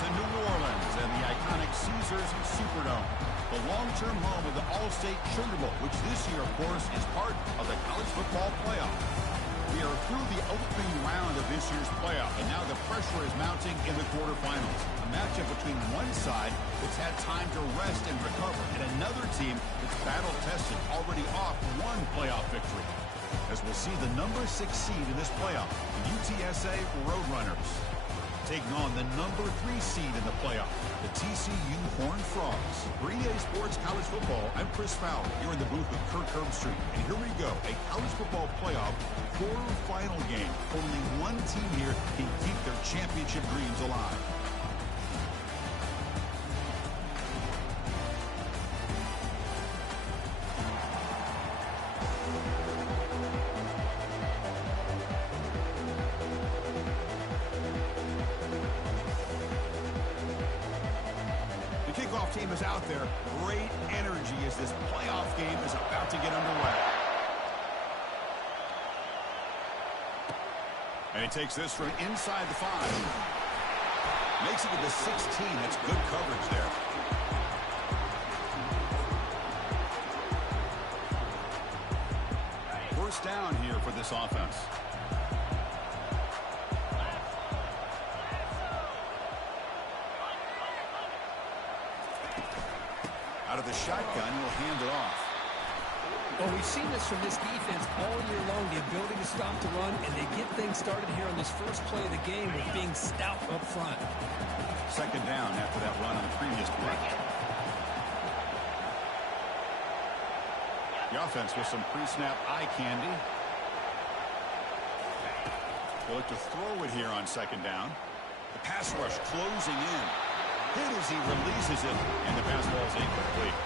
to New Orleans and the iconic Caesars Superdome, the long-term home of the All-State Sugar Bowl, which this year, of course, is part of the college football playoff. We are through the opening round of this year's playoff, and now the pressure is mounting in the quarterfinals. A matchup between one side that's had time to rest and recover, and another team that's battle-tested, already off one playoff victory. As we'll see the number 6 seed in this playoff, the UTSA Roadrunners, taking on the number 3 seed in the playoff, the TCU Horned Frogs. For EA Sports College Football, I'm Chris Fowler, here in the booth with Kirk Herbstreit. And here we go, a college football playoff quarterfinal game. Only one team here can keep their championship dreams alive. The kickoff team is out there. Great energy as this playoff game is about to get underway. And he takes this from inside the 5. Makes it to the 16. That's good coverage there. First down here for this offense. Out of the shotgun, he'll hand it off. Well, we've seen this from this defense all year long, the ability to stop the run, and they get things started here on this first play of the game with being stout up front. Second down after that run on the previous play. The offense with some pre-snap eye candy. They'll look to throw it here on second down. The pass rush closing in. Hit as he releases it, and the pass ball is incomplete.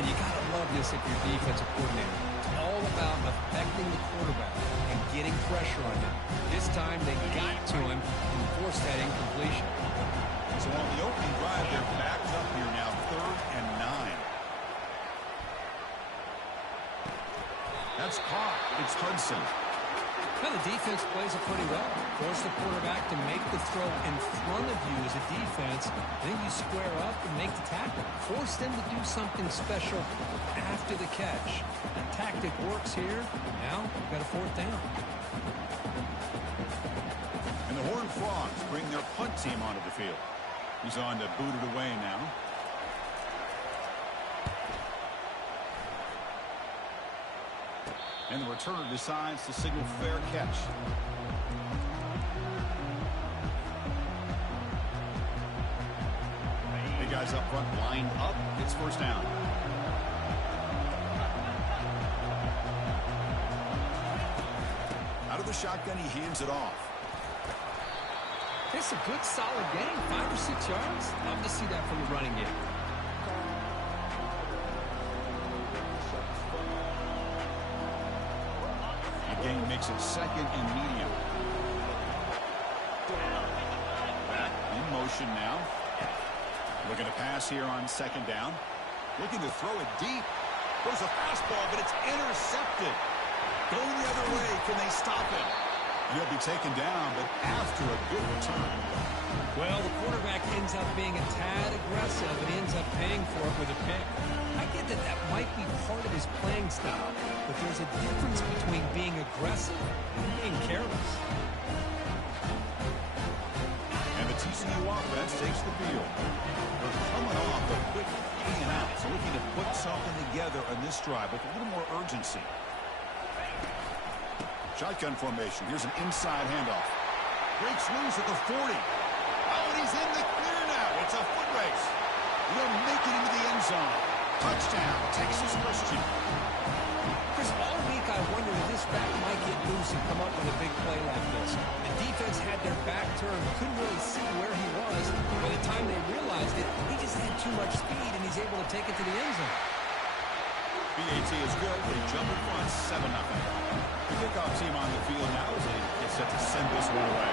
And you got to love this if you're defensive coordinator. It's all about affecting the quarterback and getting pressure on him. This time they got to him and forced that incompletion. So on the opening drive, they're backed up here now, 3rd and 9. That's caught. It's Hudson. Well, the defense plays it pretty well. Force the quarterback to make the throw in front of you as a defense. Then you square up and make the tackle. Force them to do something special after the catch. That tactic works here. Now you've got a 4th down. And the Horned Frogs bring their punt team onto the field. He's on to boot it away now. And the returner decides to signal fair catch. The guys up front lined up. It's first down. Out of the shotgun, he hands it off. It's a good, solid game. 5 or 6 yards. Love to see that from the running game. Game makes it 2nd and medium. Back in motion now. Looking to pass here on 2nd down. Looking to throw it deep. Goes a fastball, but it's intercepted. Going the other way. Can they stop it? He'll be taken down, but after a good return. Well, the quarterback ends up being a tad aggressive and ends up paying for it with a pick. I get that that might be part of his playing style, but there's a difference between being aggressive and being careless. And the TCU offense takes the field. They're coming off a quick in and out, so looking to put something together on this drive with a little more urgency. Shotgun formation. Here's an inside handoff. Breaks loose at the 40. Oh, and he's in the clear now. It's a foot race. He'll make it into the end zone. Touchdown, Texas Christian. Chris, all week I wondered if this back might get loose and come up with a big play like this. The defense had their back turned, couldn't really see where he was. By the time they realized it, he just had too much speed, and he's able to take it to the end zone. BAT is good. They jump in front, 7-0. The kickoff team on the field now as they get set to send this one away.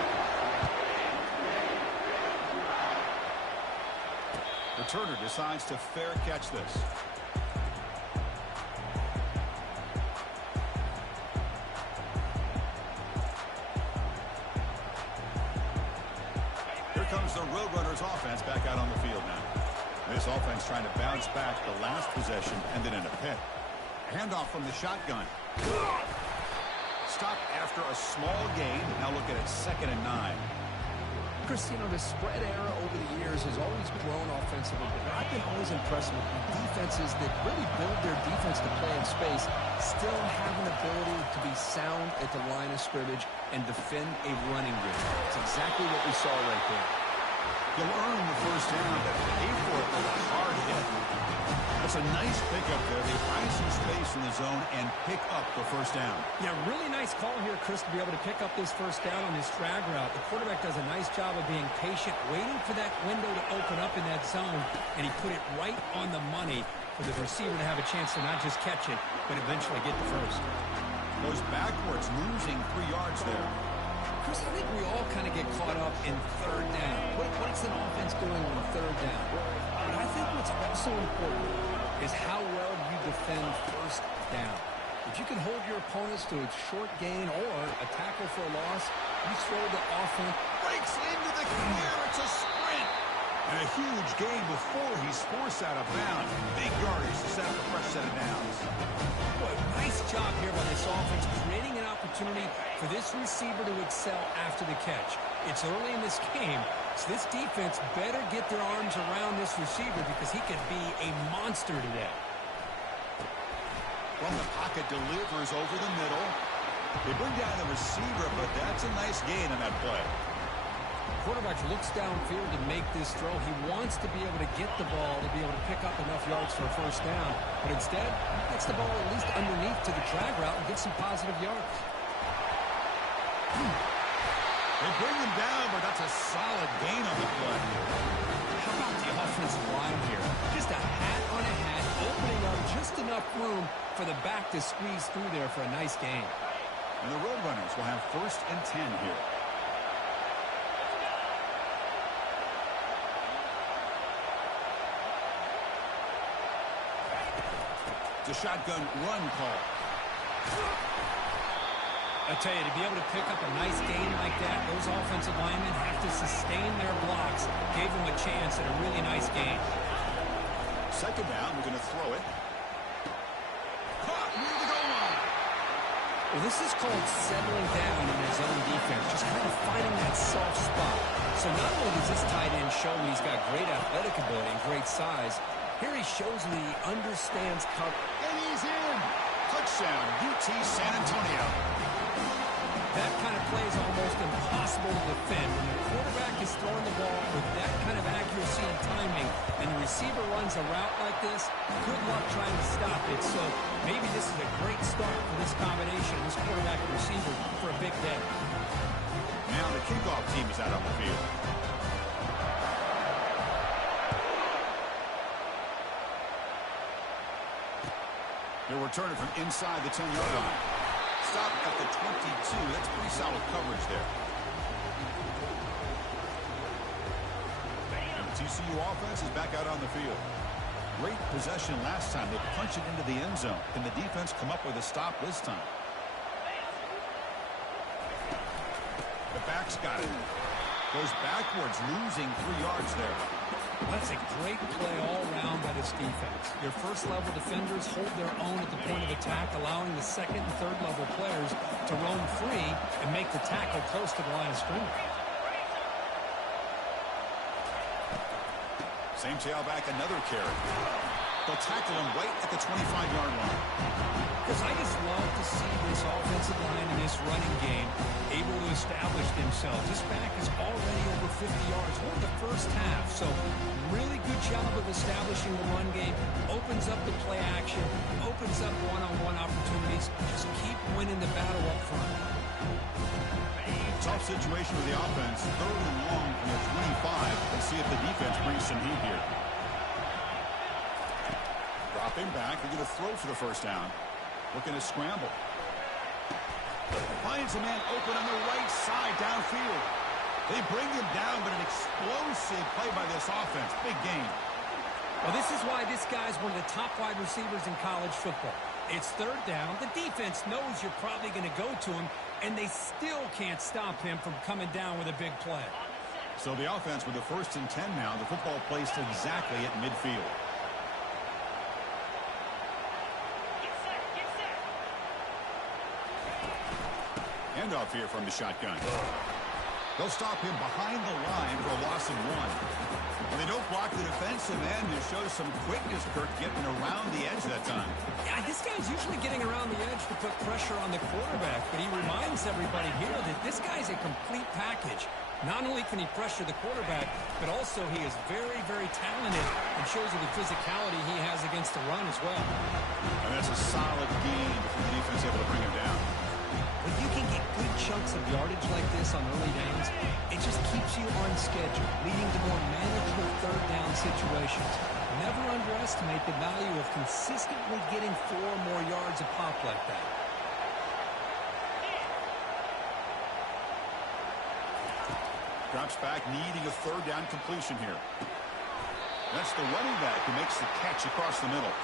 Returner decides to fair catch this. Here comes Here's the Roadrunners offense back out on the field now. This offense trying to bounce back the last possession, ended in a pick. Handoff from the shotgun. Stop after a small gain. Now look at it, 2nd and 9. Chris, you know, the spread era over the years has always grown offensively, but I've been always impressed with defenses that really build their defense to play in space, still have an ability to be sound at the line of scrimmage and defend a running game. It's exactly what we saw right there. You'll earn the first down, but pay for it with a hard hit. That's a nice pickup there. They find some space in the zone and pick up the first down. Yeah, really nice call here, Chris, to be able to pick up this first down on this drag route. The quarterback does a nice job of being patient, waiting for that window to open up in that zone, and he put it right on the money for the receiver to have a chance to not just catch it, but eventually get the first. Goes backwards, losing 3 yards there. Chris, I think we all kind of get caught up in third down. What's an offense doing on third down? But I think what's also important is how well you defend first down. If you can hold your opponents to a short gain or a tackle for a loss, you throw the offense. Breaks into the clear. It's a sprint. And a huge gain before he's forced out of bounds. Big yardage to set up a fresh set of downs. Boy, nice job here by this offense, creating an opportunity for this receiver to excel after the catch. It's early in this game, so this defense better get their arms around this receiver because he could be a monster today. From the pocket, delivers over the middle. They bring down the receiver, but that's a nice gain on that play. Quarterback looks downfield to make this throw. He wants to be able to get the ball to be able to pick up enough yards for a first down. But instead, he gets the ball at least underneath to the drag route and gets some positive yards. They bring him down, but that's a solid gain on the play. How about the offensive line here? Just a hat on a hat, opening up just enough room for the back to squeeze through there for a nice gain. And the Roadrunners will have 1st and 10 here. The shotgun run call. I tell you, to be able to pick up a nice gain like that, those offensive linemen have to sustain their blocks. Gave them a chance at a really nice gain. 2nd down, we're going to throw it. Caught near the goal line. Well, this is called settling down in his own defense, just kind of finding that soft spot. So not only does this tight end show me he's got great athletic ability and great size, here he shows me he understands cover. And he's in. Touchdown, UT San Antonio. That kind of play is almost impossible to defend. When the quarterback is throwing the ball with that kind of accuracy and timing, and the receiver runs a route like this, good luck trying to stop it. So maybe this is a great start for this combination, this quarterback and receiver, for a big day. Now the kickoff team is out on the field. They'll return it from inside the 10-yard line. Stop at the 22. That's pretty solid coverage there. And the TCU offense is back out on the field. Great possession last time. They punch it into the end zone. Can the defense come up with a stop this time? The back's got it. Goes backwards, losing 3 yards there. That's a great play all around by this defense. Your first-level defenders hold their own at the point of attack, allowing the second and third-level players to roam free and make the tackle close to the line of scrimmage. Same tailback, another carry. They'll tackle him right at the 25-yard line. Because I just love to see this offensive line in this running game able to establish themselves. This back is already over 50 yards. What the first half? So really good job of establishing the run game. Opens up the play action. Opens up one-on-one opportunities. Just keep winning the battle up front. Tough situation with the offense. 3rd and long from the 25. Let's see if the defense brings some heat here. Dropping back. They're going to throw for the first down. Looking to scramble. Finds a man open on the right side downfield. They bring him down, but an explosive play by this offense. Big game. Well, this is why this guy's one of the top wide receivers in college football. It's 3rd down. The defense knows you're probably going to go to him, and they still can't stop him from coming down with a big play. So the offense with the 1st and 10 now. The football placed exactly at midfield. Handoff here from the shotgun. They'll stop him behind the line for a loss of 1. When they don't block the defensive end, it shows some quickness, Kirk, getting around the edge that time. Yeah, this guy's usually getting around the edge to put pressure on the quarterback, but he reminds everybody here that this guy's a complete package. Not only can he pressure the quarterback, but also he is very, very talented and shows you the physicality he has against the run as well. And that's a solid gain for the defense able to bring him down. When you can get good chunks of yardage like this on early downs, it just keeps you on schedule, leading to more manageable third down situations. Never underestimate the value of consistently getting 4 more yards a pop like that. Drops back, needing a 3rd down completion here. That's the running back who makes the catch across the middle.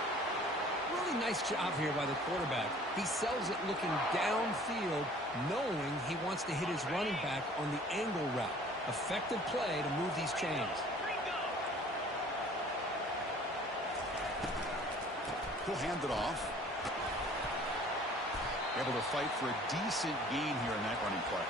Really nice job here by the quarterback. He sells it looking downfield, knowing he wants to hit his running back on the angle route. Effective play to move these chains. He'll hand it off. Able to fight for a decent gain here in that running play.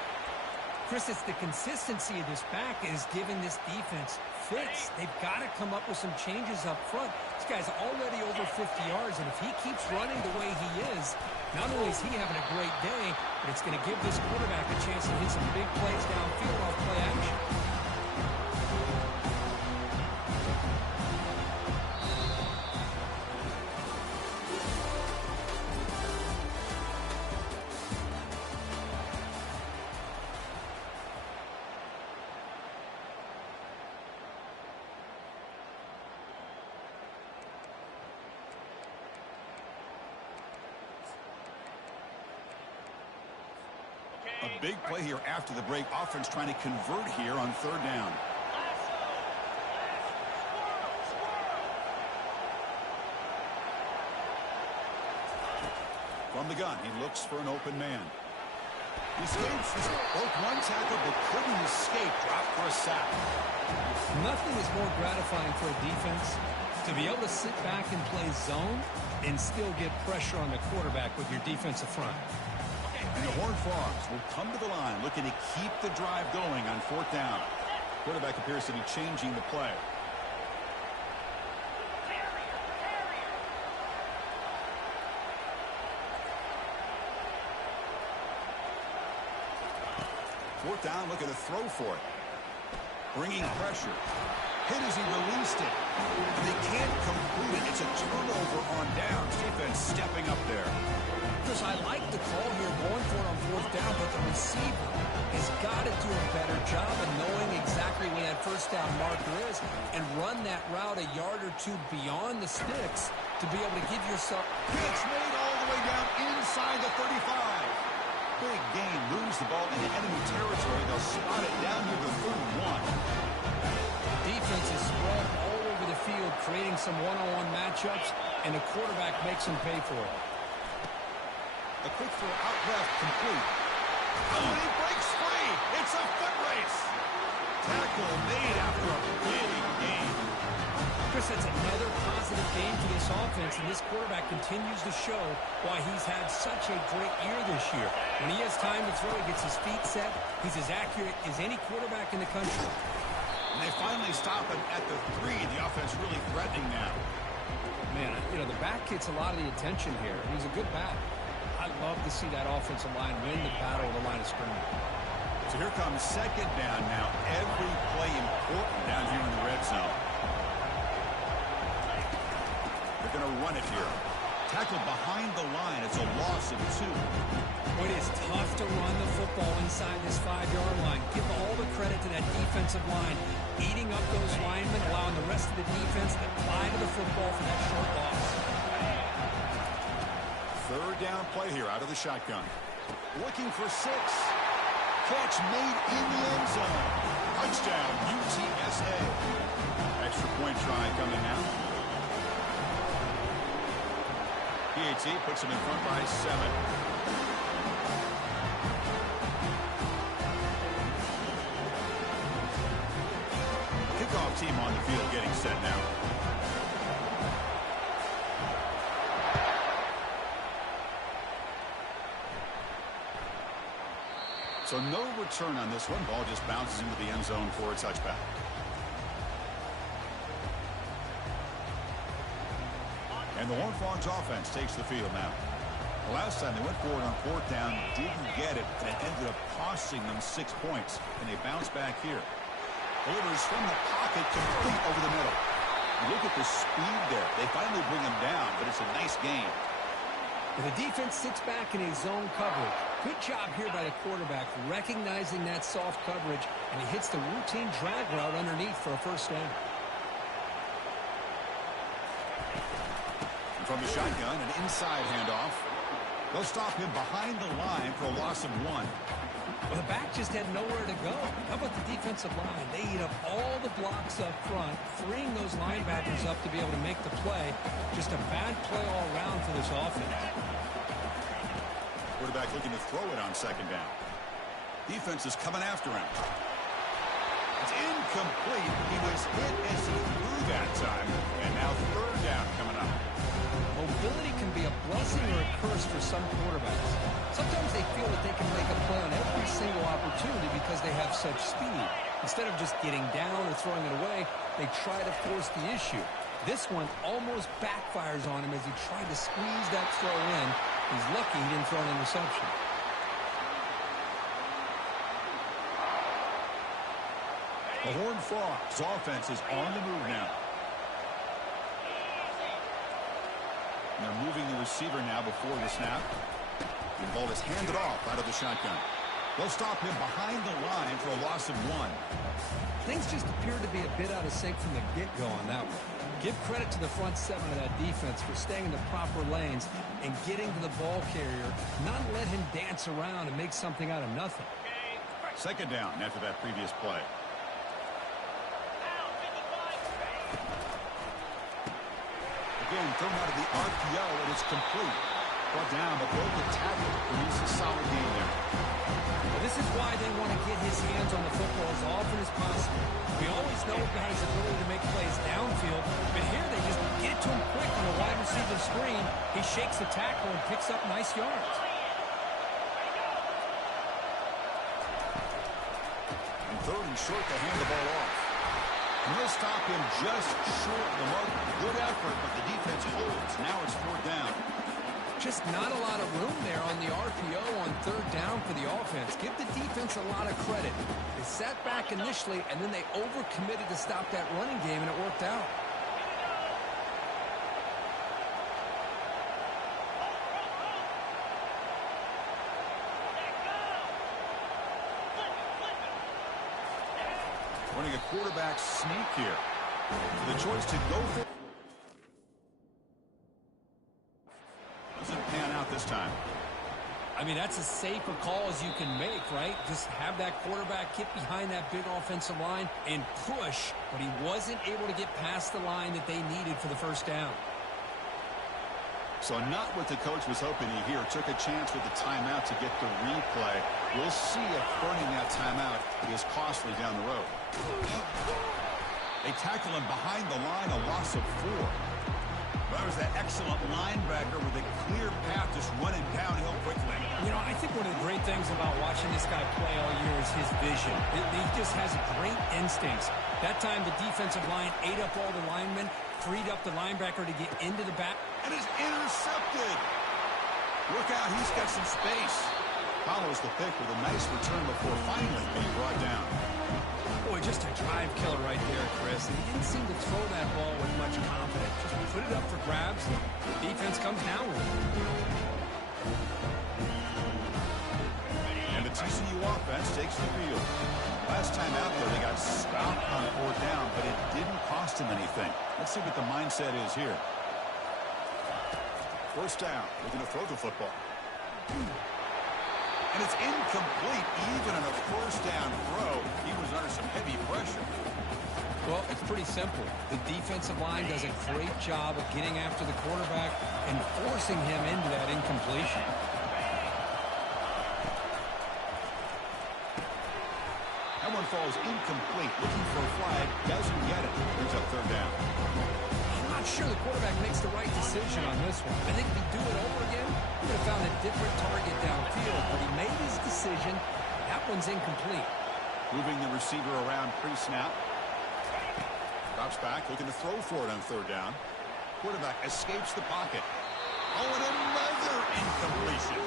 Chris, it's the consistency of this back is giving this defense fits. They've got to come up with some changes up front. This guy's already over 50 yards, and if he keeps running the way he is, not only is he having a great day, but it's going to give this quarterback a chance to hit some big plays downfield off play action. A big play here after the break. Offense trying to convert here on 3rd down. From the gun, he looks for an open man. He escapes. Broke one tackle, but couldn't escape. Dropped for a sack. Nothing is more gratifying for a defense to be able to sit back and play zone and still get pressure on the quarterback with your defensive front. And the Horned Frogs will come to the line looking to keep the drive going on 4th down. Quarterback appears to be changing the play. Fourth down, looking to throw for it. Bringing pressure. Hit as he released it. And they can't complete it. It's a turnover on downs. Defense stepping up there. Chris, I like the call here going for it on 4th down, but the receiver has got to do a better job of knowing exactly where that 1st down marker is and run that route a yard or 2 beyond the sticks to be able to give yourself... Pitch made all the way down inside the 35. Big gain, moves the ball into enemy territory. They'll spot it down near the 31. Defense is spread all over the field, creating some one-on-one matchups, and the quarterback makes them pay for it. A quick throw out left, complete. Oh, and he breaks free. It's a foot race. Tackle made after a big gain. Chris, that's another positive game for this offense, and this quarterback continues to show why he's had such a great year this year. When he has time to throw, he gets his feet set. He's as accurate as any quarterback in the country. And they finally stop him at the 3. The offense really threatening now. Man, you know, the back gets a lot of the attention here. He's a good back. I love to see that offensive line win the battle of the line of scrimmage. So here comes 2nd down now. Every play important down here in the red zone. They're going to run it here. Tackled behind the line. It's a loss of 2. It is tough to run the football inside this 5-yard line. Give all the credit to that defensive line, eating up those linemen, allowing the rest of the defense to fly to the football for that short loss. 3rd down play here out of the shotgun. Looking for 6. Catch made in the end zone. Touchdown, UTSA. Extra point try coming now. PAT puts him in front by 7. team on the field getting set now. So no return on this one. Ball just bounces into the end zone for a touchback. And the Horned Frogs offense takes the field now. The last time they went for it on fourth down, didn't get it, and it ended up costing them 6 points. And they bounce back here. Delivers from the pocket, complete over the middle. Look at the speed there. They finally bring him down, but it's a nice gain. And the defense sits back in a zone coverage. Good job here by the quarterback, recognizing that soft coverage, and he hits the routine drag route underneath for a first down. And from the shotgun, an inside handoff. They'll stop him behind the line for a loss of 1. Well, the back just had nowhere to go. How about the defensive line? They eat up all the blocks up front, freeing those linebackers up to be able to make the play. Just a bad play all around for this offense. Quarterback looking to throw it on second down. Defense is coming after him. It's incomplete. He was hit as he threw that time. And now third down coming up. Mobility can be a blessing or a curse for some quarterbacks. Sometimes they feel that they can make a play on every single opportunity because they have such speed. Instead of just getting down or throwing it away, they try to force the issue. This one almost backfires on him as he tried to squeeze that throw in. He's lucky he didn't throw an interception. The Horned Frogs offense is on the move now. And they're moving the receiver now before the snap. And the ball is handed off out of the shotgun. They'll stop him behind the line for a loss of 1. Things just appear to be a bit out of sync from the get-go on that one. Give credit to the front seven of that defense for staying in the proper lanes and getting to the ball carrier, not let him dance around and make something out of nothing. Second down after that previous play. Again, thrown out of the RPO, and it's complete. Brought down, but broke the tackle. Produces a solid game there. Well, this is why they want to get his hands on the football as often as possible. We always know about his ability to make plays downfield, but here they just get it to him quick on a wide receiver screen. He shakes the tackle and picks up nice yards. And third and short to hand the ball off. And he'll stop him just short of the mark. Good effort, but the defense holds. Now it's fourth down. Just not a lot of room there on the RPO on third down for the offense. Give the defense a lot of credit. They sat back initially, and then they overcommitted to stop that running game, and it worked out. Running a quarterback sneak here. For the choice to go for. Doesn't pan out this time. I mean, that's as safe a call as you can make, right? Just have that quarterback get behind that big offensive line and push, but he wasn't able to get past the line that they needed for the first down. So not what the coach was hoping to hear. Took a chance with the timeout to get the replay. We'll see if burning that timeout is costly down the road. They tackle him behind the line, a loss of 4. That was that excellent linebacker with a clear path just running downhill quickly. You know, I think one of the great things about watching this guy play all year is his vision. He just has great instincts. That time the defensive line ate up all the linemen, freed up the linebacker to get into the back. And is intercepted. Look out, he's got some space. Follows the pick with a nice return before finally being brought down. Boy, just a drive killer right there, Chris. And he didn't seem to throw that ball with much confidence. Just put it up for grabs, and the defense comes down with it. And the TCU offense takes the field. Last time out there, they got stopped on fourth down, but it didn't cost them anything. Let's see what the mindset is here. First down, looking to throw the football. And it's incomplete, even on a first down throw. He was under some heavy pressure. Well, it's pretty simple. The defensive line does a great job of getting after the quarterback and forcing him into that incompletion. That one one falls incomplete. Looking for a flag. Doesn't get it. Brings up third down. I'm not sure the quarterback makes the right decision on this one. I think if he do it over again, he would have found a different target downfield. But he made his decision. That one's incomplete. Moving the receiver around pre-snap. Drops back, looking to throw for it on third down. Quarterback escapes the pocket. Oh, and another incompletion.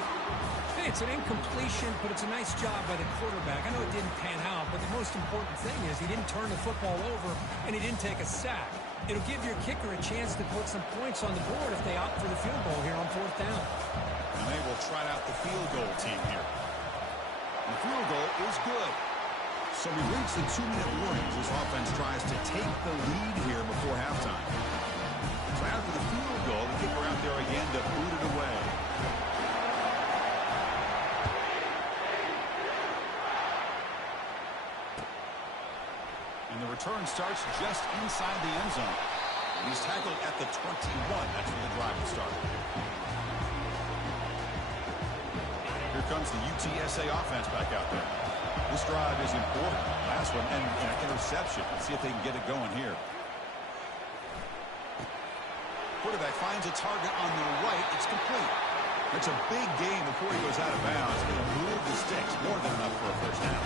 Hey, it's an incompletion, but it's a nice job by the quarterback. I know it didn't pan out, but the most important thing is he didn't turn the football over, and he didn't take a sack. It'll give your kicker a chance to put some points on the board if they opt for the field goal here on fourth down. And they will try out the field goal team here. And the field goal is good. So we reach the 2-minute warning. This offense tries to take the lead here before halftime. So after the field goal, the kicker out there again to boot it away. And the return starts just inside the end zone. He's tackled at the 21. That's where the drive will start. Here comes the UTSA offense back out there. This drive is important. Last one, and an interception. Let's see if they can get it going here. Quarterback finds a target on the right. It's complete. It's a big gain before he goes out of bounds. He'll move the sticks. More than enough for a first down.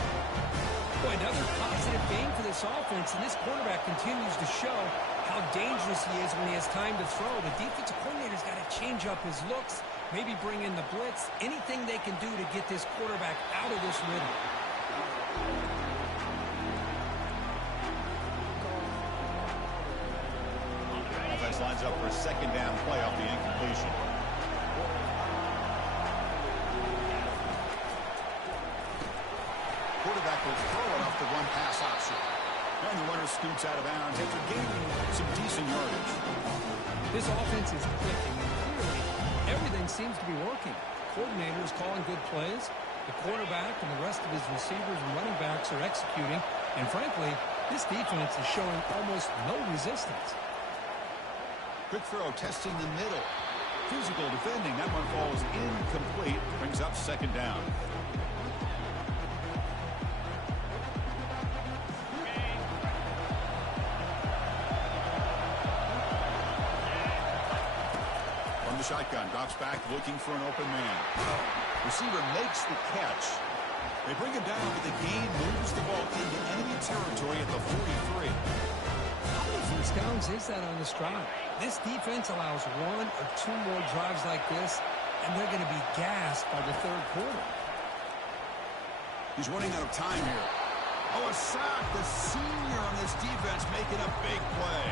Boy, another positive game for this offense, and this quarterback continues to show how dangerous he is when he has time to throw. The defensive coordinator's got to change up his looks, maybe bring in the blitz, anything they can do to get this quarterback out of this rhythm. Offense lines up for a second down play off the incompletion. Quarterback will throw it off the run pass option. And the runner scoots out of bounds after gaining some decent yardage. This offense is clicking, and clearly everything seems to be working. The coordinator is calling good plays. The quarterback and the rest of his receivers and running backs are executing. And frankly, this defense is showing almost no resistance. Quick throw, testing the middle. Physical defending. That one falls incomplete. Brings up second down. From the shotgun, drops back, looking for an open man. Receiver makes the catch. They bring him down, but the gain moves the ball into enemy territory at the 43. How many first downs is that on this drive? This defense allows one or two more drives like this, and they're going to be gassed by the third quarter. He's running out of time here. Oh, a sack. The senior on this defense making a big play.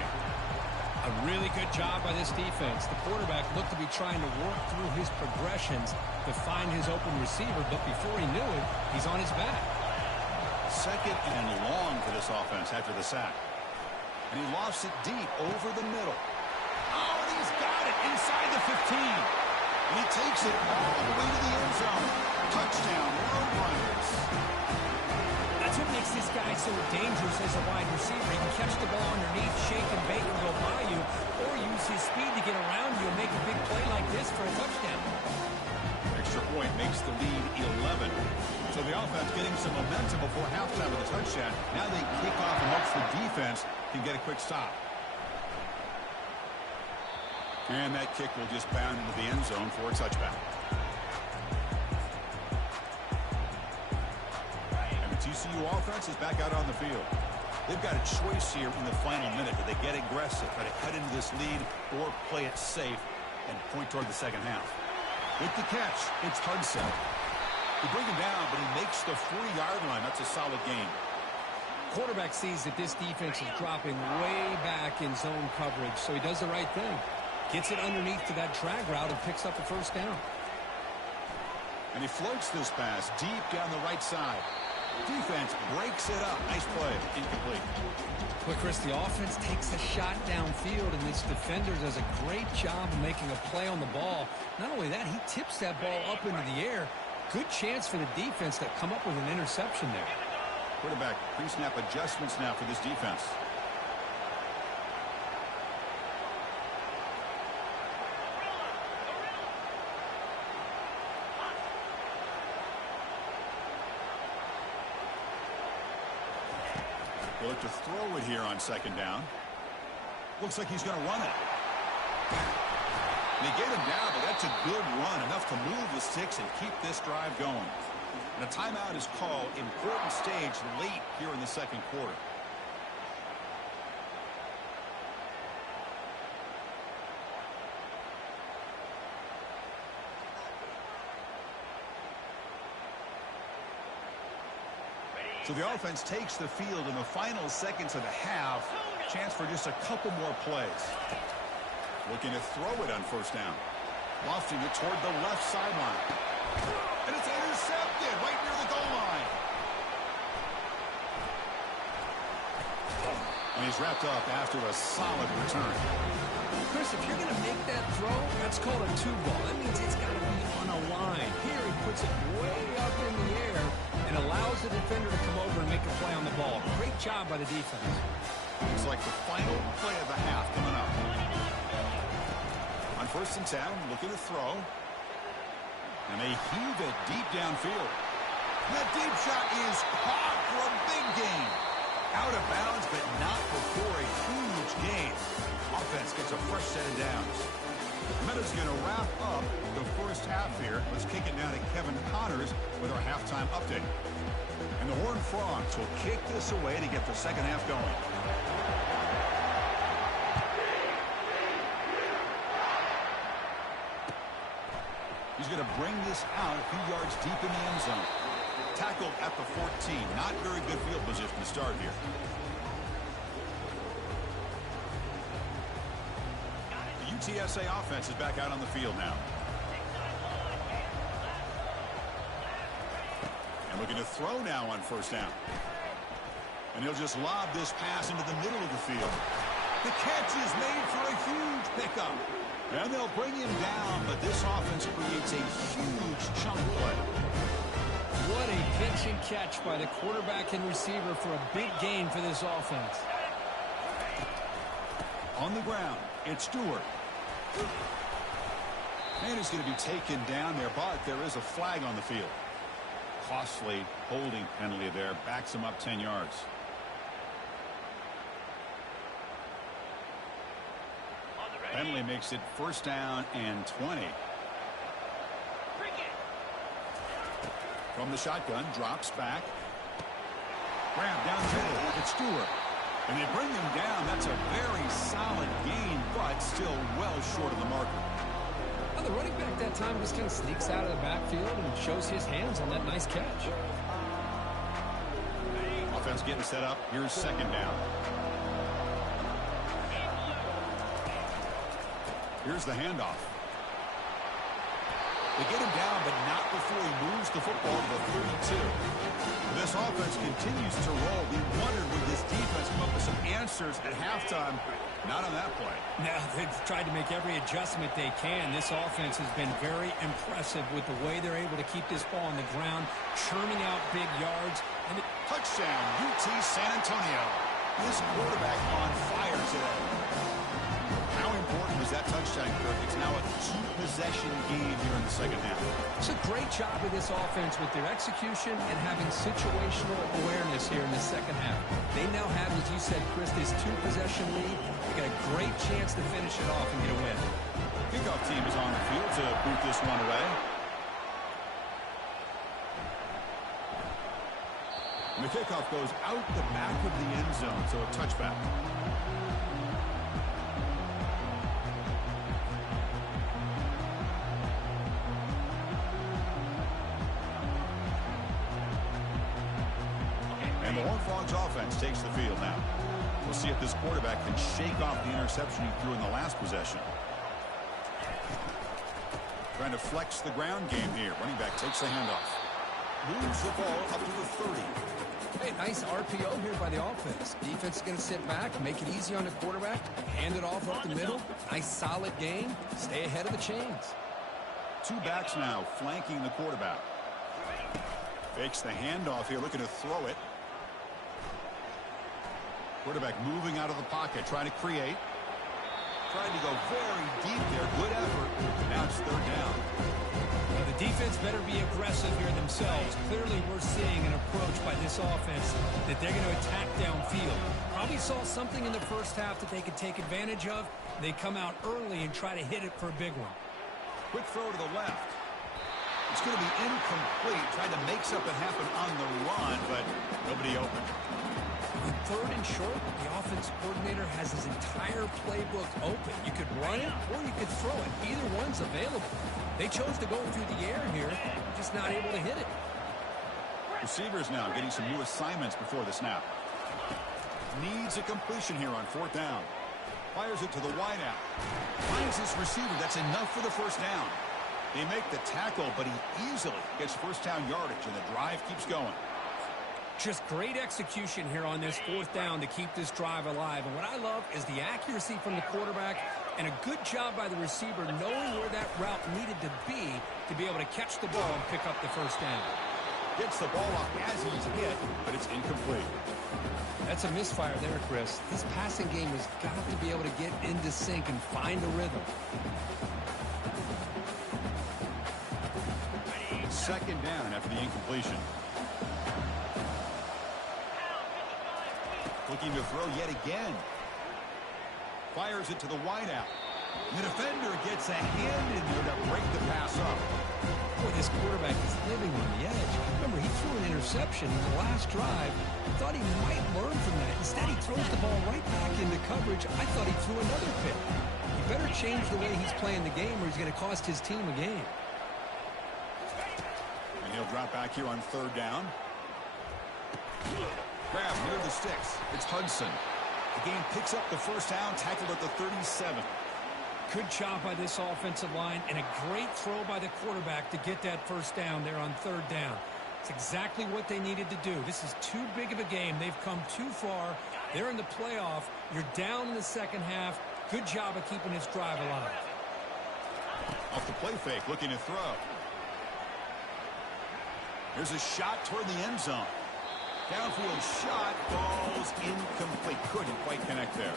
A really good job by this defense. The quarterback looked to be trying to work through his progressions to find his open receiver, but before he knew it, he's on his back. Second and long for this offense after the sack. And he lofts it deep over the middle. Oh, and he's got it inside the 15. And he takes it all the way to the end zone. Touchdown, Road Runners. That's what makes this guy so dangerous as a wide receiver. He can catch the ball underneath, shake and bake and go by you, or use his speed to get around you and make a big play like this for a touchdown. Extra point makes the lead 11. So the offense getting some momentum before halftime with a touchdown. Now they kick off and hopes the defense can get a quick stop. And that kick will just bound into the end zone for a touchback. And the TCU offense is back out on the field. They've got a choice here in the final minute. Do they get aggressive, try to cut into this lead, or play it safe and point toward the second half? With the catch, it's Hudson. They bring him down, but he makes the 40-yard line. That's a solid gain. Quarterback sees that this defense is dropping way back in zone coverage, so he does the right thing. Gets it underneath to that drag route and picks up a first down. And he floats this pass deep down the right side. Defense breaks it up. Nice play. Incomplete. But Chris, the offense takes a shot downfield, and this defender does a great job of making a play on the ball. Not only that, he tips that ball up into the air. Good chance for the defense to come up with an interception there. Quarterback pre-snap adjustments now for this defense. He'll look to throw it here on second down. Looks like he's going to run it. They get him down, but that's a good run, enough to move the sticks and keep this drive going. And a timeout is called. Important stage late here in the second quarter. So the offense takes the field in the final seconds of the half. Chance for just a couple more plays. Looking to throw it on first down. Lofting it toward the left sideline. And it's intercepted right near the goal line. And he's wrapped up after a solid return. Chris, if you're going to make that throw, that's called a two ball. That means it's got to be on a line. Here he puts it way up in the air and allows the defender to come over and make a play on the ball. Great job by the defense. Looks like the final play of the half coming up. On first and 10, looking to throw. And they heave it deep downfield. That deep shot is caught for a big gain. Out of bounds, but not before a huge gain. Offense gets a fresh set of downs. Meta's going to wrap up the first half here. Let's kick it down to Kevin Connors with our halftime update. And the Horned Frogs will kick this away to get the second half going. He's going to bring this out a few yards deep in the end zone. Tackled at the 14. Not very good field position to start here. The UTSA offense is back out on the field now. And looking to throw now on first down. And he'll just lob this pass into the middle of the field. The catch is made for a huge pickup. And they'll bring him down, but this offense creates a huge chunk play. What a pitch and catch by the quarterback and receiver for a big gain for this offense. On the ground, it's Stewart. And he's going to be taken down there, but there is a flag on the field. Costly holding penalty there, backs him up 10 yards. Penalty makes it first down and 20. From the shotgun, drops back. Grab down the middle. It's Stewart. And they bring him down. That's a very solid gain, but still well short of the marker. Well, the running back that time just kind of sneaks out of the backfield and shows his hands on that nice catch. Offense getting set up. Here's second down. Here's the handoff. They get him down, but not before he moves the football to the 32. This offense continues to roll. We wondered, would this defense come up with some answers at halftime? Not on that play. No, they've tried to make every adjustment they can. This offense has been very impressive with the way they're able to keep this ball on the ground, churning out big yards. And touchdown, UT San Antonio. This quarterback on fire today. How important was that touchdown, Kirk? It's now a two-possession game here in the second half. It's a great job of this offense with their execution and having situational awareness here in the second half. They now have, as you said, Chris, this two-possession lead. They got a great chance to finish it off and get a win. Kickoff team is on the field to boot this one away. And the kickoff goes out the back of the end zone, so a touchback. And the Horned Frogs offense takes the field now. We'll see if this quarterback can shake off the interception he threw in the last possession. Trying to flex the ground game here. Running back takes the handoff. Moves the ball up to the 30. Hey, nice RPO here by the offense. Defense is going to sit back, make it easy on the quarterback, hand it off up the middle. Nice solid game. Stay ahead of the chains. Two backs now flanking the quarterback. Fakes the handoff here, looking to throw it. Quarterback moving out of the pocket, trying to create. Trying to go very deep there. Good effort. Now it's third down. Well, the Defense better be aggressive here themselves. Clearly, we're seeing an approach by this offense that they're going to attack downfield. Probably saw something in the first half that they could take advantage of. They come out early and try to hit it for a big one. Quick throw to the left. It's going to be incomplete. Tried to make something happen on the run, but nobody open. On third and short, the offense coordinator has his entire playbook open. You could run it or you could throw it. Either one's available. They chose to go through the air here, just not able to hit it. Receivers now getting some new assignments before the snap. Needs a completion here on fourth down. Fires it to the wideout. Finds his receiver. That's enough for the first down. They make the tackle, but he easily gets first down yardage, and the drive keeps going. Just great execution here on this fourth down to keep this drive alive. And what I love is the accuracy from the quarterback and a good job by the receiver knowing where that route needed to be able to catch the ball and pick up the first down. Gets the ball off as he's hit, but it's incomplete. That's a misfire there, Chris. This passing game has got to be able to get into sync and find a rhythm. Second down after the incompletion. Looking to throw yet again. Fires it to the wideout. The defender gets a hand in there to break the pass up. Boy, this quarterback is living on the edge. Remember, he threw an interception in the last drive. Thought he might learn from that. Instead, he throws the ball right back into coverage. I thought he threw another pick. He better change the way he's playing the game or he's going to cost his team a game. And he'll drop back here on third down. Grab near the sticks. It's Hudson. The game picks up the first down, tackled at the 37. Good job by this offensive line and a great throw by the quarterback to get that first down there on third down. It's exactly what they needed to do. This is too big of a game. They've come too far. They're in the playoff. You're down in the second half. Good job of keeping this drive alive. Off the play fake, looking to throw. There's a shot toward the end zone. Downfield shot, falls incomplete. Couldn't quite connect there.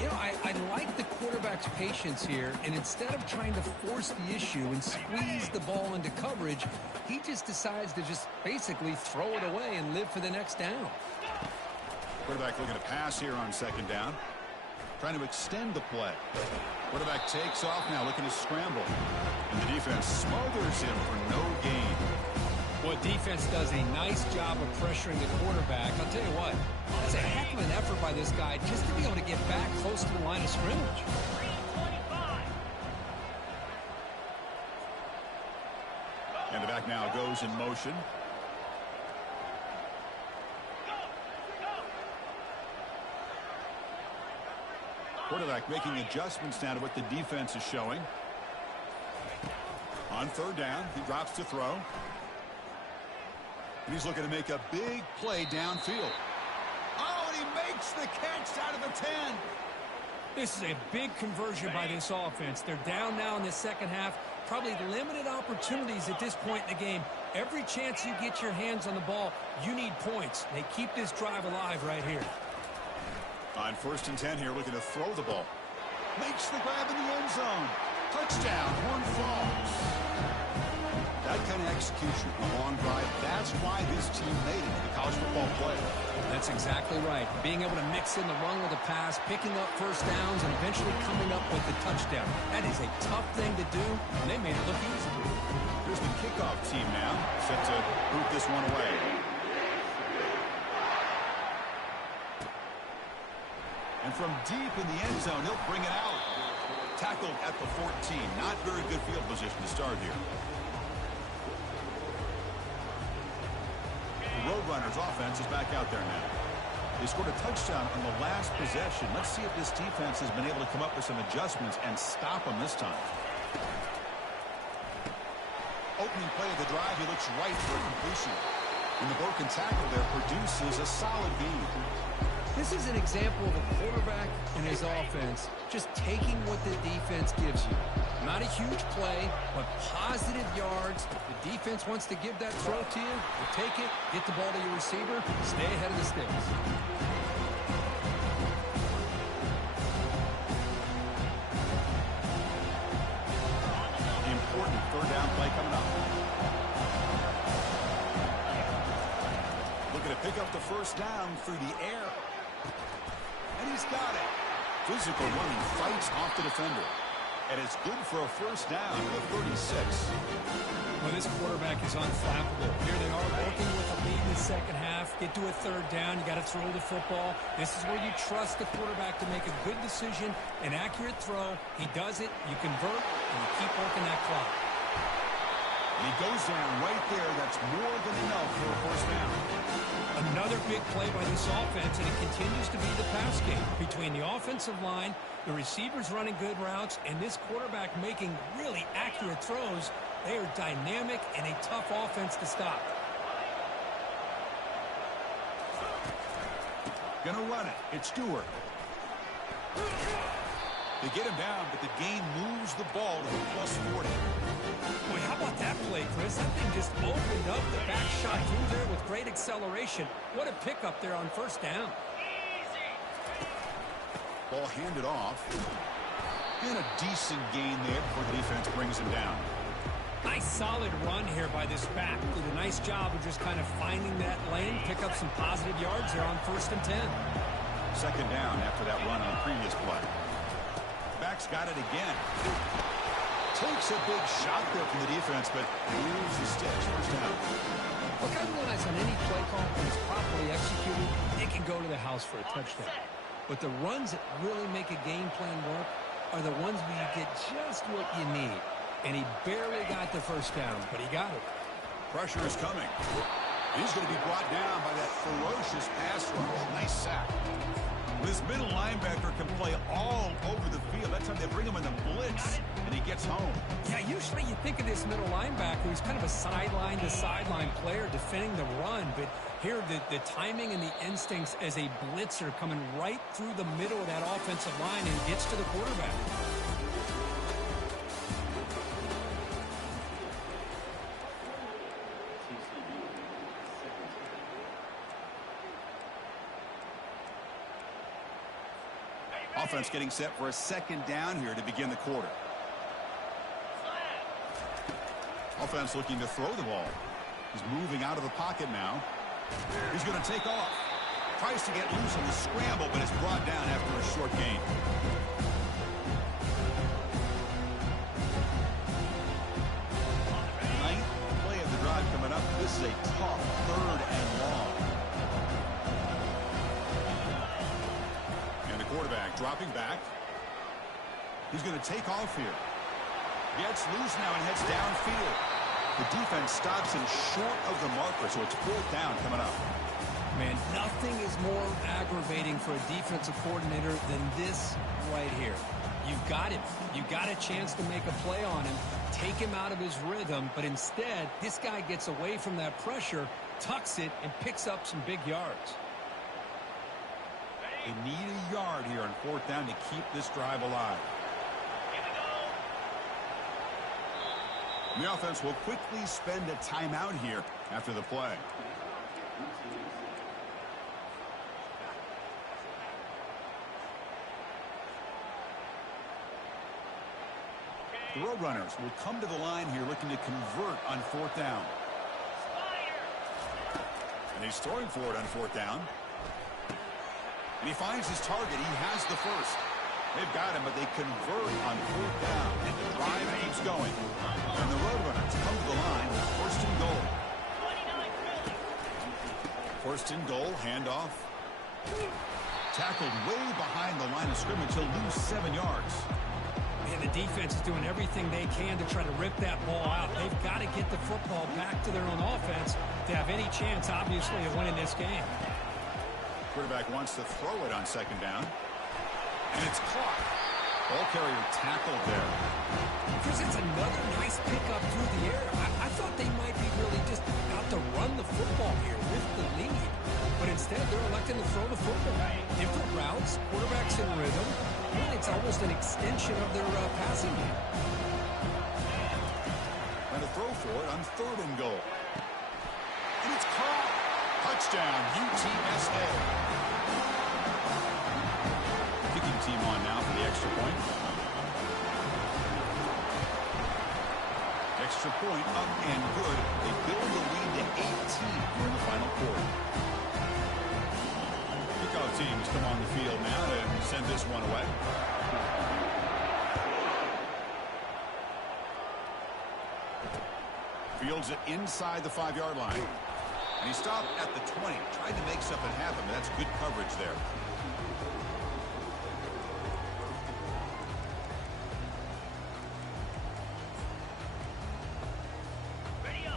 You know, I like the quarterback's patience here, and instead of trying to force the issue and squeeze the ball into coverage, he just decides to just basically throw it away and live for the next down. Quarterback looking to pass here on second down. Trying to extend the play. Quarterback takes off now, looking to scramble. And the defense smothers him for no gain. Well, defense does a nice job of pressuring the quarterback. I'll tell you what, that's a heck of an effort by this guy just to be able to get back close to the line of scrimmage. And the back now goes in motion. Quarterback making adjustments now to what the defense is showing. On third down, he drops to throw. And he's looking to make a big play downfield. Oh, and he makes the catch out of the 10. This is a big conversion by this offense. They're down now in the second half. Probably limited opportunities at this point in the game. Every chance you get your hands on the ball, you need points. They keep this drive alive right here. On first and 10 here, looking to throw the ball. Makes the grab in the end zone. Touchdown, Horn Frogs. That kind of execution, a long drive, that's why this team made it to the college football playoff. That's exactly right. Being able to mix in the run with the pass, picking up first downs, and eventually coming up with the touchdown. That is a tough thing to do, and they made it look easy. Here's the kickoff team now, set to boot this one away. And from deep in the end zone, he'll bring it out. Tackled at the 14. Not very good field position to start here. Roadrunners offense is back out there now. They scored a touchdown on the last possession. Let's see if this defense has been able to come up with some adjustments and stop them this time. Opening play of the drive, he looks right for a completion. And the broken tackle there produces a solid gain. This is an example of a quarterback and his offense just taking what the defense gives you. Not a huge play, but positive yards. The defense wants to give that throw to you. You take it, get the ball to your receiver, stay ahead of the sticks. Important third down play coming up. Looking to pick up the first down through the air. And he's got it. Physical running fights off the defender. And it's good for a first down at the 36. Well, this quarterback is unflappable. Here they are working with a lead in the second half. Get to a third down. You got to throw the football. This is where you trust the quarterback to make a good decision, an accurate throw. He does it. You convert, and you keep working that clock. And he goes down right there. That's more than enough for a first down. Another big play by this offense, and it continues to be the pass game between the offensive line, the receivers running good routes, and this quarterback making really accurate throws. They are dynamic and a tough offense to stop. Gonna run it. It's Stewart. They get him down, but the gain moves the ball to the +40. Boy, how about that play, Chris? That thing just opened up the back shot through there with great acceleration. What a pickup there on first down. Ball handed off. And a decent gain there before the defense brings him down. Nice solid run here by this back. Did a nice job of just kind of finding that lane, pick up some positive yards there on 1st and 10. Second down after that run on the previous play. Back's got it again. Takes a big shot there from the defense, but here's the sticks. First down. Look, I realize on any play call, when it's properly executed, it can go to the house for a touchdown. But the runs that really make a game plan work are the ones where you get just what you need. And he barely got the first down, but he got it. Pressure is coming. He's going to be brought down by that ferocious pass rush. Nice sack. This middle linebacker can play all over the field. That's how they bring him in the blitz, and he gets home. Yeah, usually you think of this middle linebacker who's kind of a sideline-to-sideline player defending the run, but here the timing and the instincts as a blitzer coming right through the middle of that offensive line and gets to the quarterback. Offense getting set for a second down here to begin the quarter. Offense looking to throw the ball. He's moving out of the pocket now. He's going to take off. Tries to get loose on the scramble, but is brought down after a short gain. Ninth play of the drive coming up. This is a tough 3rd and long. Quarterback dropping back. He's going to take off here. Gets loose now and heads downfield. The defense stops him short of the marker, so it's 4th down coming up. Man, nothing is more aggravating for a defensive coordinator than this right here. You've got him. You've got a chance to make a play on him, take him out of his rhythm, but instead, this guy gets away from that pressure, tucks it, and picks up some big yards. They need a yard here on 4th down to keep this drive alive. Here we go. The offense will quickly spend a timeout here after the play. The Roadrunners will come to the line here looking to convert on 4th down. And he's throwing for it on 4th down. And he finds his target. He has the first. They've got him, but they convert on 4th down. And the drive keeps going. And the Roadrunners come to the line with 1st and goal. 1st and goal, handoff. Tackled way behind the line of scrimmage. He'll lose 7 yards. And the defense is doing everything they can to try to rip that ball out. They've got to get the football back to their own offense to have any chance, obviously, of winning this game. Quarterback wants to throw it on 2nd down. And it's caught. Ball carrier tackled there. Chris, it's another nice pickup through the air. I thought they might be really just out to run the football here with the lead. But instead, they're electing to throw the football. Different routes, quarterbacks in rhythm. Really, it's almost an extension of their passing game. And a throw for it on 3rd and goal. And it's caught. Touchdown, UTSA. Kicking team on now for the extra point. Extra point up and good. They build the lead to 18 here in the final quarter. Kickoff teams come on the field now to send this one away. Fields it inside the 5-yard line. And he stopped at the 20. Tried to make something happen, but that's good coverage there.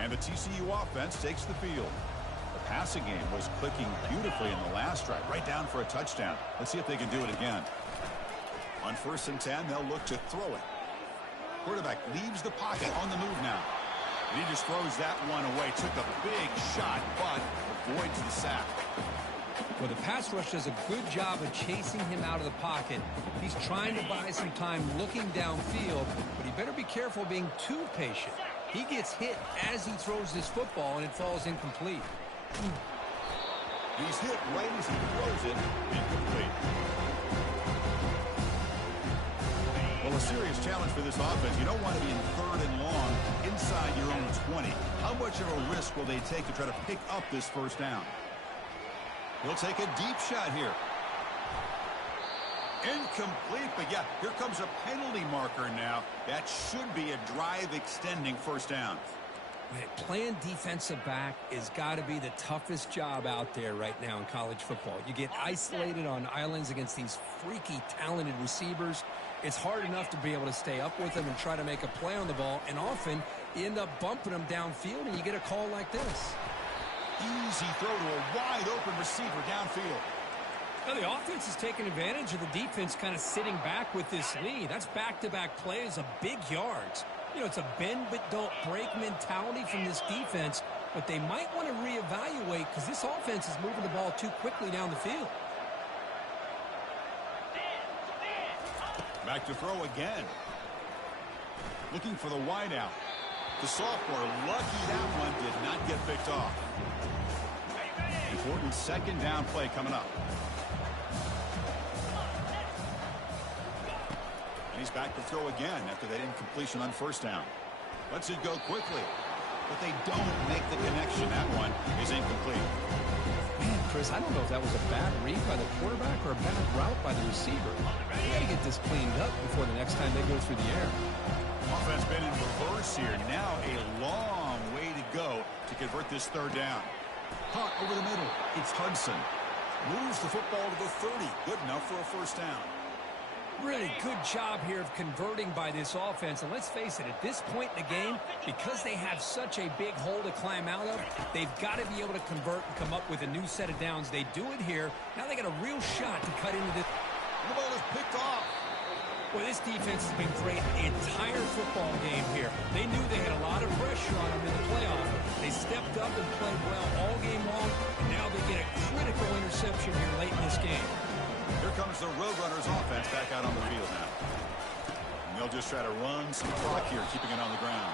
And the TCU offense takes the field. The passing game was clicking beautifully in the last drive, right down for a touchdown. Let's see if they can do it again. On 1st and 10, they'll look to throw it. Quarterback leaves the pocket on the move now. And he just throws that one away. Took a big shot, but avoids the sack. Well, the pass rush does a good job of chasing him out of the pocket. He's trying to buy some time looking downfield, but he better be careful being too patient. He gets hit as he throws this football, and it falls incomplete. He's hit right as he throws it, incomplete. Well, a serious challenge for this offense. You don't want to be in 3rd and long inside your own 20. How much of a risk will they take to try to pick up this 1st down? He'll take a deep shot here. Incomplete, but yeah, here comes a penalty marker now. That should be a drive-extending 1st down. Man, playing defensive back has got to be the toughest job out there right now in college football. You get isolated on islands against these freaky, talented receivers. It's hard enough to be able to stay up with them and try to make a play on the ball, and often you end up bumping them downfield, and you get a call like this. Easy throw to a wide-open receiver downfield. Now, the offense is taking advantage of the defense kind of sitting back with this lead. That's back-to-back plays of big yards. You know, it's a bend but don't break mentality from this defense, but they might want to reevaluate because this offense is moving the ball too quickly down the field. Back to throw again. Looking for the wideout. The sophomore, lucky that one did not get picked off. Important 2nd down play coming up. And he's back to throw again after that incompletion on 1st down. Lets it go quickly, but they don't make the connection. That one is incomplete. Man, Chris, I don't know if that was a bad read by the quarterback or a bad route by the receiver. They got to get this cleaned up before the next time they go through the air. Offense been in reverse here. Now a long way to go to convert this 3rd down. Caught over the middle. It's Hudson. Moves the football to the 30. Good enough for a 1st down. Really good job here of converting by this offense. And let's face it, at this point in the game, because they have such a big hole to climb out of, they've got to be able to convert and come up with a new set of downs. They do it here. Now they got a real shot to cut into this. The ball is picked off. Well, this defense has been great the entire football game here. They knew they had a lot of pressure on them in the playoff. They stepped up and played well all game long, and now they get a critical interception here late in this game. Here comes the Roadrunners offense back out on the field now. And they'll just try to run some clock here, keeping it on the ground.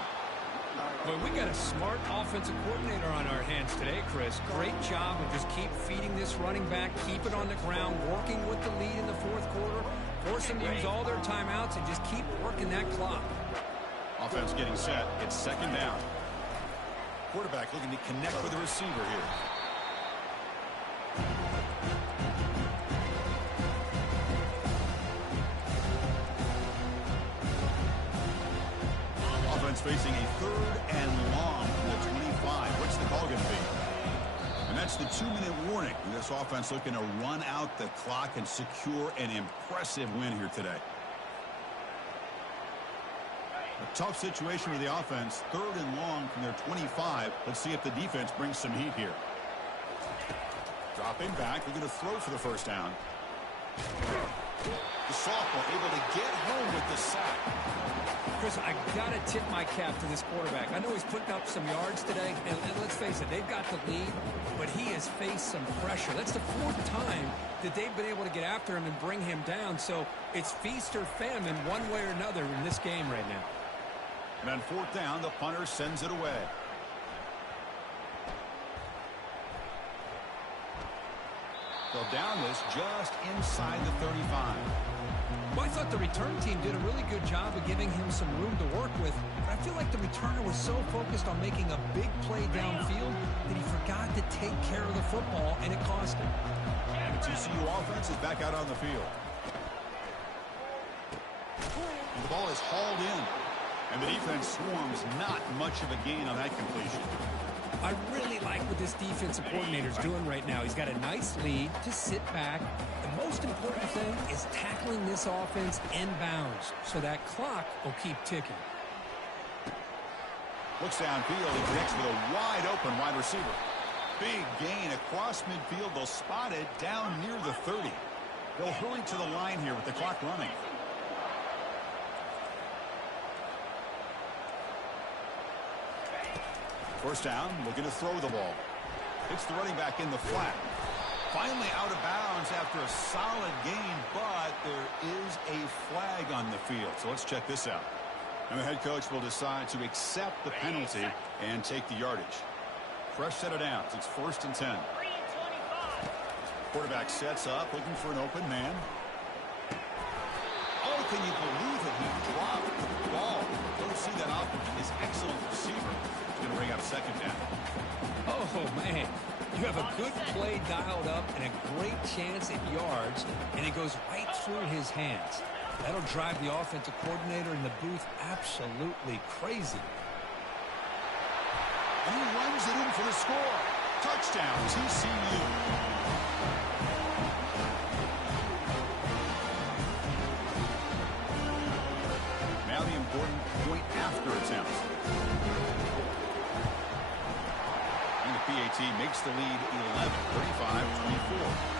Well, we got a smart offensive coordinator on our hands today, Chris. Great job of just keep feeding this running back, keep it on the ground, working with the lead in the 4th quarter, force them to use all their timeouts, and just keep working that clock. Offense getting set. It's 2nd down. Quarterback looking to connect with the receiver here. Offense facing a 3rd and long from the 25. What's the call going to be? And that's the 2-minute warning. This offense looking to run out the clock and secure an impressive win here today. A tough situation for the offense. 3rd and long from their 25. Let's see if the defense brings some heat here. Dropping back. They're going to throw for the 1st down. The sophomore able to get home with the sack. Chris, I got to tip my cap to this quarterback. I know he's putting up some yards today, and let's face it, they've got the lead, but he has faced some pressure. That's the 4th time that they've been able to get after him and bring him down, so it's feast or famine one way or another in this game right now. And on 4th down, the punter sends it away. They'll down this just inside the 35. Well, I thought the return team did a really good job of giving him some room to work with, but I feel like the returner was so focused on making a big play downfield that he forgot to take care of the football, and it cost him. And the TCU offense is back out on the field. And the ball is hauled in, and the defense swarms. Not much of a gain on that completion. I really like what this defensive coordinator is doing right now. He's got a nice lead to sit back. The most important thing is tackling this offense inbounds so that clock will keep ticking. Looks downfield. He connects with a wide-open wide receiver. Big gain across midfield. They'll spot it down near the 30. They'll hurry to the line here with the clock running. First down, looking to throw the ball. It's the running back in the flat. Finally out of bounds after a solid gain, but there is a flag on the field. So let's check this out. And the head coach will decide to accept the penalty and take the yardage. Fresh set of downs. It's 1st and 10. Quarterback sets up, looking for an open man. Oh, can you believe it? He dropped the ball. Don't see that often. His excellent receiver is going to bring up 2nd down. Oh, man. You have a good play dialed up and a great chance at yards, and it goes right through his hands. That'll drive the offensive coordinator in the booth absolutely crazy. And he runs it in for the score. Touchdown, TCU. Now the important point after attempt. And the PAT makes the lead 11, 35-24.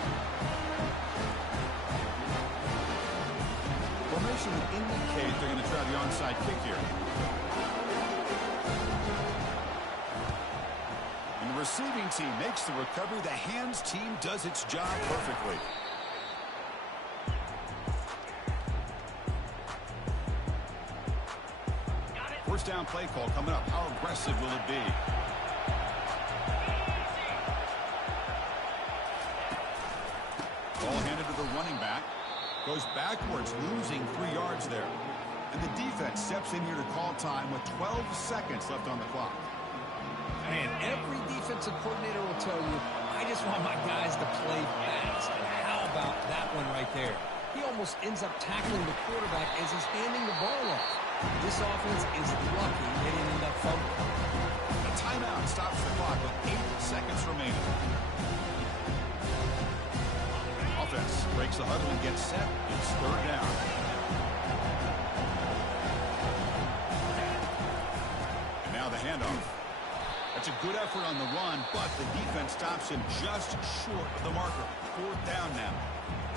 Formation would indicate they're going to try the onside kick here. And the receiving team makes the recovery. The hands team does its job perfectly. First down play call coming up. How aggressive will it be? Ball handed to the running back. Goes backwards, losing 3 yards there. And the defense steps in here to call time with 12 seconds left on the clock. Man, every defensive coordinator will tell you, I just want my guys to play fast. And how about that one right there? He almost ends up tackling the quarterback as he's handing the ball off. This offense is lucky they didn't end up fumbling. A timeout stops the clock with 8 seconds remaining. Offense breaks the huddle and gets set. It's 3rd down. And now the handoff. That's a good effort on the run, but the defense stops him just short of the marker. 4th down now.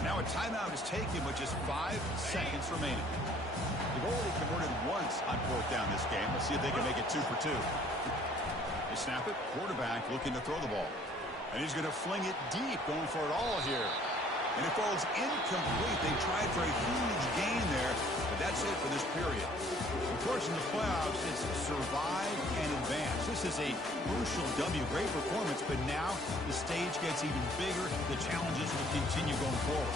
Now a timeout is taken with just 5 seconds remaining. They've already converted once on 4th down this game. Let's see if they can make it 2 for 2. They snap it. Quarterback looking to throw the ball. And he's going to fling it deep, going for it all here. And it falls incomplete. They tried for a huge gain there, but that's it for this period. Of course, in the playoffs, it's survive and advance. This is a crucial W. Great performance, but now the stage gets even bigger. The challenges will continue going forward.